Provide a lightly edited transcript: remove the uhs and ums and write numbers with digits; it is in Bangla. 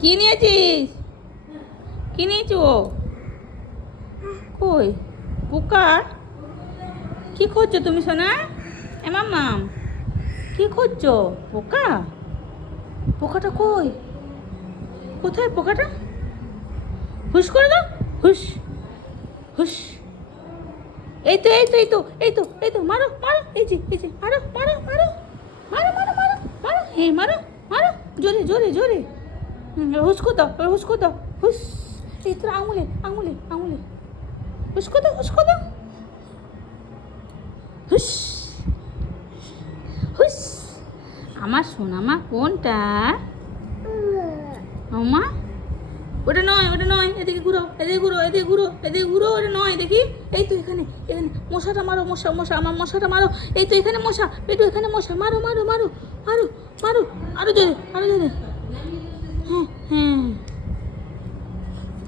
কি নিয়েছিস? কি নিয়েছো? কই পোকা? কি করছো তুমি সোনা? এ মাম্মাম কি করছো? পোকা? পোকাটা কই? কোথায় পোকাটা? হুশ করে দাও, হুশ হুশ। এই তো এই তো এই তো এই তো এই তো, মারো মারো, এই যে মারো মারো মারো মারো মারো মারো মারো, হ্যাঁ মারো মারো, জোরে জোরে জোরে। হুসকো দাও, হুসকো দাও, হুস। এই তোর আঙুলে আঙুলে আঙুলে, হুসকো দাও, হুসকো দাও, হুস হুস। আমার সোনামা কোনটা? মা, ওটা নয়, ওটা নয়, এদিকে ঘুরো, এদিকে ঘুরো, এদিকে ঘুরো, এদিকে ঘুরো, ওটা নয়, দেখি। এই তো এখানে, এখানে মশাটা মারো, মশা মশা, আমার মশাটা মারো। এই তো এখানে মশা, পেটু এখানে মশা, মারো মারো মারো মারো মারো, আরো জোরে আরো জোরে।